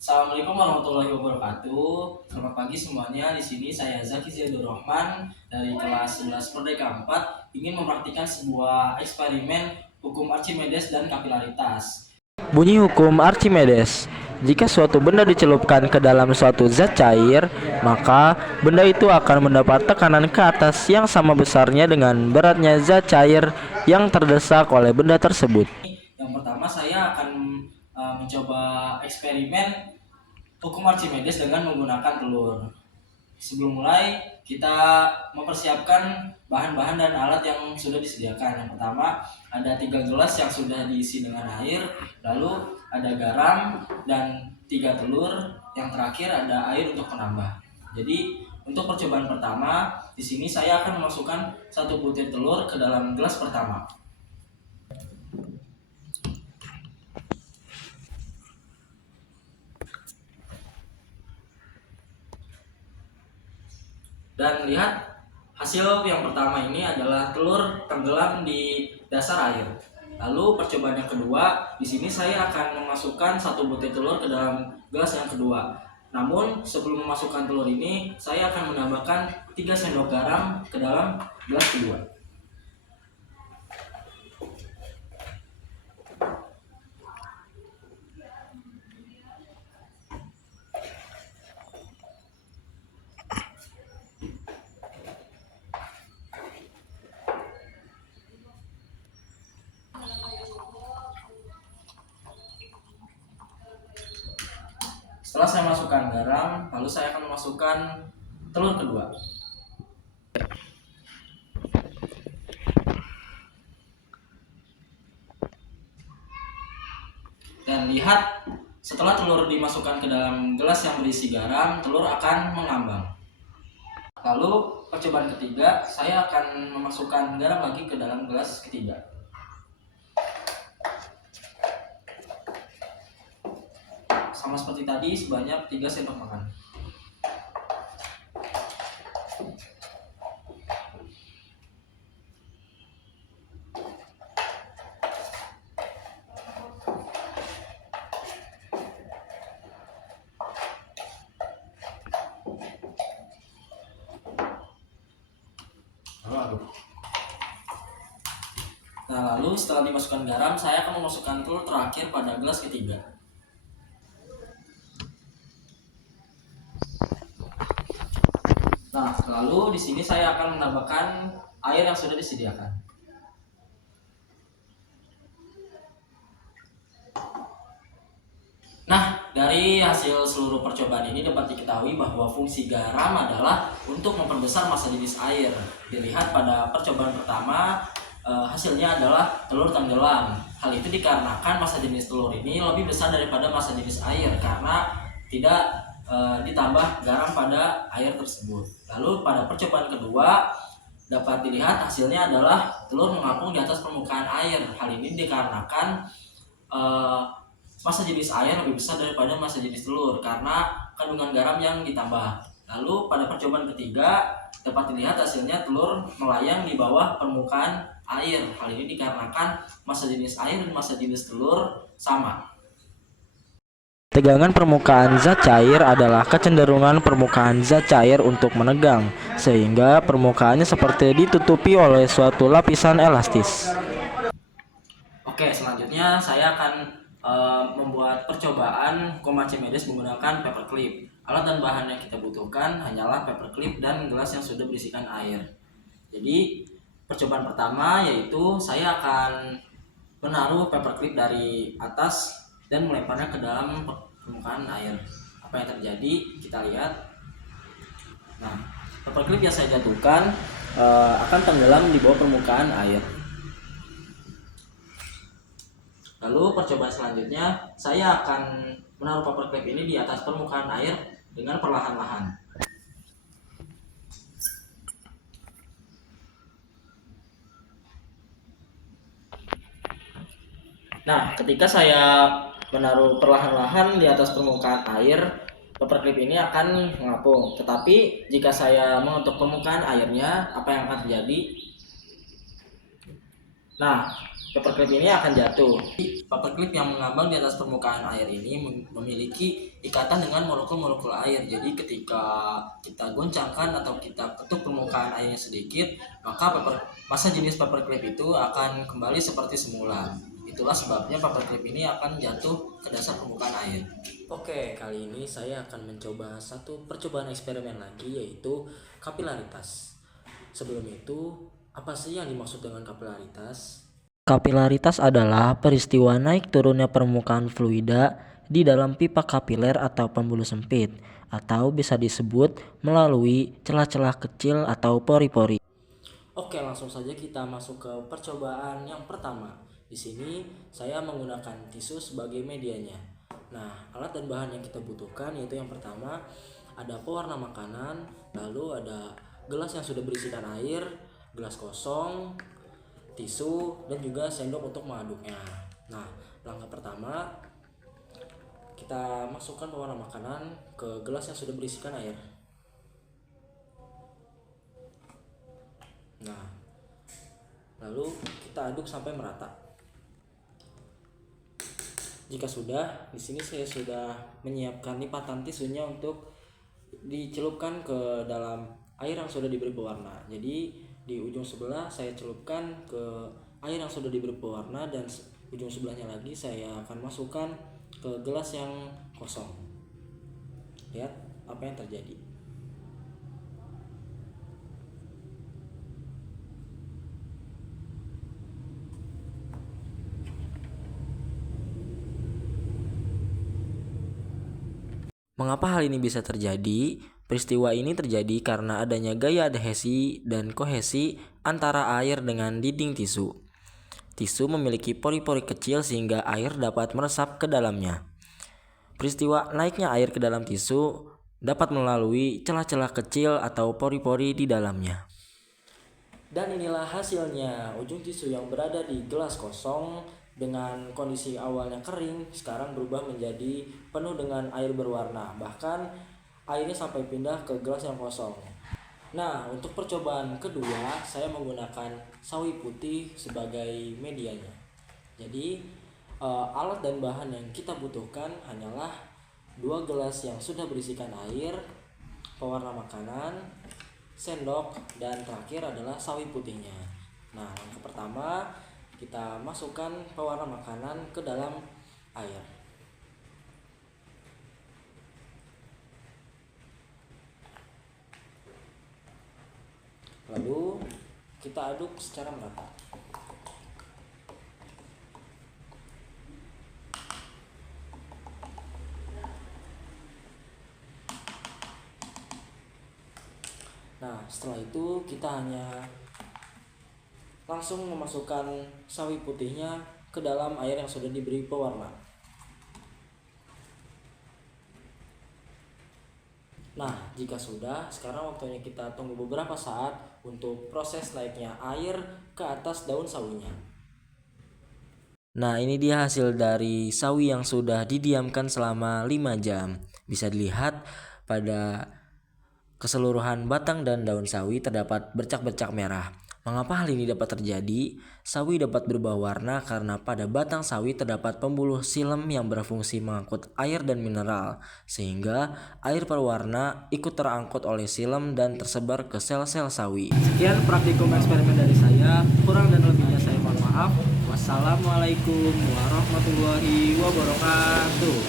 Assalamualaikum warahmatullahi wabarakatuh. Selamat pagi semuanya. Di sini saya Zaki Ziadur Rahman dari kelas 11 Merdeka 4 ingin mempraktikkan sebuah eksperimen hukum Archimedes dan kapilaritas. Bunyi hukum Archimedes. Jika suatu benda dicelupkan ke dalam suatu zat cair, maka benda itu akan mendapat tekanan ke atas yang sama besarnya dengan beratnya zat cair yang terdesak oleh benda tersebut. Yang pertama saya akan mencoba eksperimen hukum Archimedes dengan menggunakan telur. Sebelum mulai, kita mempersiapkan bahan-bahan dan alat yang sudah disediakan. Yang pertama, ada 3 gelas yang sudah diisi dengan air, lalu ada garam dan 3 telur, yang terakhir ada air untuk penambah. Jadi, untuk percobaan pertama, di sini saya akan memasukkan 1 butir telur ke dalam gelas pertama. Dan lihat, hasil yang pertama ini adalah telur tenggelam di dasar air. Lalu percobaan yang kedua, di sini saya akan memasukkan 1 butir telur ke dalam gelas yang kedua. Namun sebelum memasukkan telur ini, saya akan menambahkan 3 sendok garam ke dalam gelas kedua. Setelah saya masukkan garam, lalu saya akan memasukkan telur kedua. Dan lihat, setelah telur dimasukkan ke dalam gelas yang berisi garam, telur akan mengambang. Lalu percobaan ketiga, saya akan memasukkan garam lagi ke dalam gelas ketiga. Sama seperti tadi, sebanyak 3 sendok makan. Lalu setelah dimasukkan garam, saya akan memasukkan telur terakhir pada gelas ketiga. Lalu di sini saya akan menambahkan air yang sudah disediakan. Dari hasil seluruh percobaan ini dapat diketahui bahwa fungsi garam adalah untuk memperbesar massa jenis air. Dilihat pada percobaan pertama, hasilnya adalah telur tenggelam. Hal itu dikarenakan massa jenis telur ini lebih besar daripada massa jenis air karena tidak ditambah garam pada air tersebut. Lalu pada percobaan kedua dapat dilihat hasilnya adalah telur mengapung di atas permukaan air. Hal ini dikarenakan massa jenis air lebih besar daripada massa jenis telur karena kandungan garam yang ditambah. Lalu pada percobaan ketiga dapat dilihat hasilnya telur melayang di bawah permukaan air. Hal ini dikarenakan massa jenis air dan massa jenis telur sama. Tegangan permukaan zat cair adalah kecenderungan permukaan zat cair untuk menegang, sehingga permukaannya seperti ditutupi oleh suatu lapisan elastis. Oke, selanjutnya saya akan membuat percobaan hukum Archimedes menggunakan paperclip. Alat dan bahan yang kita butuhkan hanyalah paperclip dan gelas yang sudah berisikan air. Jadi percobaan pertama yaitu saya akan menaruh paperclip dari atas dan melemparnya ke dalam permukaan air. Apa yang terjadi kita lihat. Paperclip yang saya jatuhkan akan tenggelam di bawah permukaan air. Lalu percobaan selanjutnya, saya akan menaruh paperclip ini di atas permukaan air dengan perlahan-lahan. Ketika saya menaruh perlahan-lahan di atas permukaan air, paperclip ini akan mengapung. Tetapi jika saya mengetuk permukaan airnya, apa yang akan terjadi? paperclip ini akan jatuh. Paperclip yang mengambang di atas permukaan air ini memiliki ikatan dengan molekul-molekul air. Jadi ketika kita goncangkan atau kita ketuk permukaan airnya sedikit, maka massa jenis paperclip itu akan kembali seperti semula. Itulah sebabnya paperclip ini akan jatuh ke dasar permukaan air. Oke, kali ini saya akan mencoba satu percobaan eksperimen lagi, yaitu kapilaritas. Sebelum itu, apa sih yang dimaksud dengan kapilaritas? Kapilaritas adalah peristiwa naik turunnya permukaan fluida di dalam pipa kapiler atau pembuluh sempit, atau bisa disebut melalui celah-celah kecil atau pori-pori. Oke, langsung saja kita masuk ke percobaan yang pertama. Di sini saya menggunakan tisu sebagai medianya. Nah, alat dan bahan yang kita butuhkan yaitu yang pertama ada pewarna makanan, lalu ada gelas yang sudah berisikan air, gelas kosong, tisu, dan juga sendok untuk mengaduknya. Nah, langkah pertama kita masukkan pewarna makanan ke gelas yang sudah berisikan air. Nah, lalu kita aduk sampai merata. Jika sudah, di sini saya sudah menyiapkan lipatan tisunya untuk dicelupkan ke dalam air yang sudah diberi pewarna. Jadi di ujung sebelah saya celupkan ke air yang sudah diberi pewarna, dan ujung sebelahnya lagi saya akan masukkan ke gelas yang kosong. Lihat apa yang terjadi. Mengapa hal ini bisa terjadi? Peristiwa ini terjadi karena adanya gaya adhesi dan kohesi antara air dengan dinding tisu. Tisu memiliki pori-pori kecil sehingga air dapat meresap ke dalamnya. Peristiwa naiknya air ke dalam tisu dapat melalui celah-celah kecil atau pori-pori di dalamnya. Dan inilah hasilnya. Ujung tisu yang berada di gelas kosong dengan kondisi awalnya kering sekarang berubah menjadi penuh dengan air berwarna. Bahkan airnya sampai pindah ke gelas yang kosong. Nah, untuk percobaan kedua saya menggunakan sawi putih sebagai medianya. Jadi alat dan bahan yang kita butuhkan hanyalah 2 gelas yang sudah berisikan air, pewarna makanan, sendok, dan terakhir adalah sawi putihnya. Nah, langkah pertama kita masukkan pewarna makanan ke dalam air. Lalu kita aduk secara merata. Nah, setelah itu kita hanya langsung memasukkan sawi putihnya ke dalam air yang sudah diberi pewarna. Nah, jika sudah, sekarang waktunya kita tunggu beberapa saat untuk proses naiknya air ke atas daun sawinya. Nah, ini dia hasil dari sawi yang sudah didiamkan selama 5 jam. Bisa dilihat pada keseluruhan batang dan daun sawi terdapat bercak-bercak merah. Mengapa hal ini dapat terjadi? Sawi dapat berubah warna karena pada batang sawi terdapat pembuluh silem yang berfungsi mengangkut air dan mineral, sehingga air berwarna ikut terangkut oleh silem dan tersebar ke sel-sel sawi. Sekian praktikum eksperimen dari saya. Kurang dan lebihnya saya mohon maaf. Wassalamualaikum warahmatullahi wabarakatuh.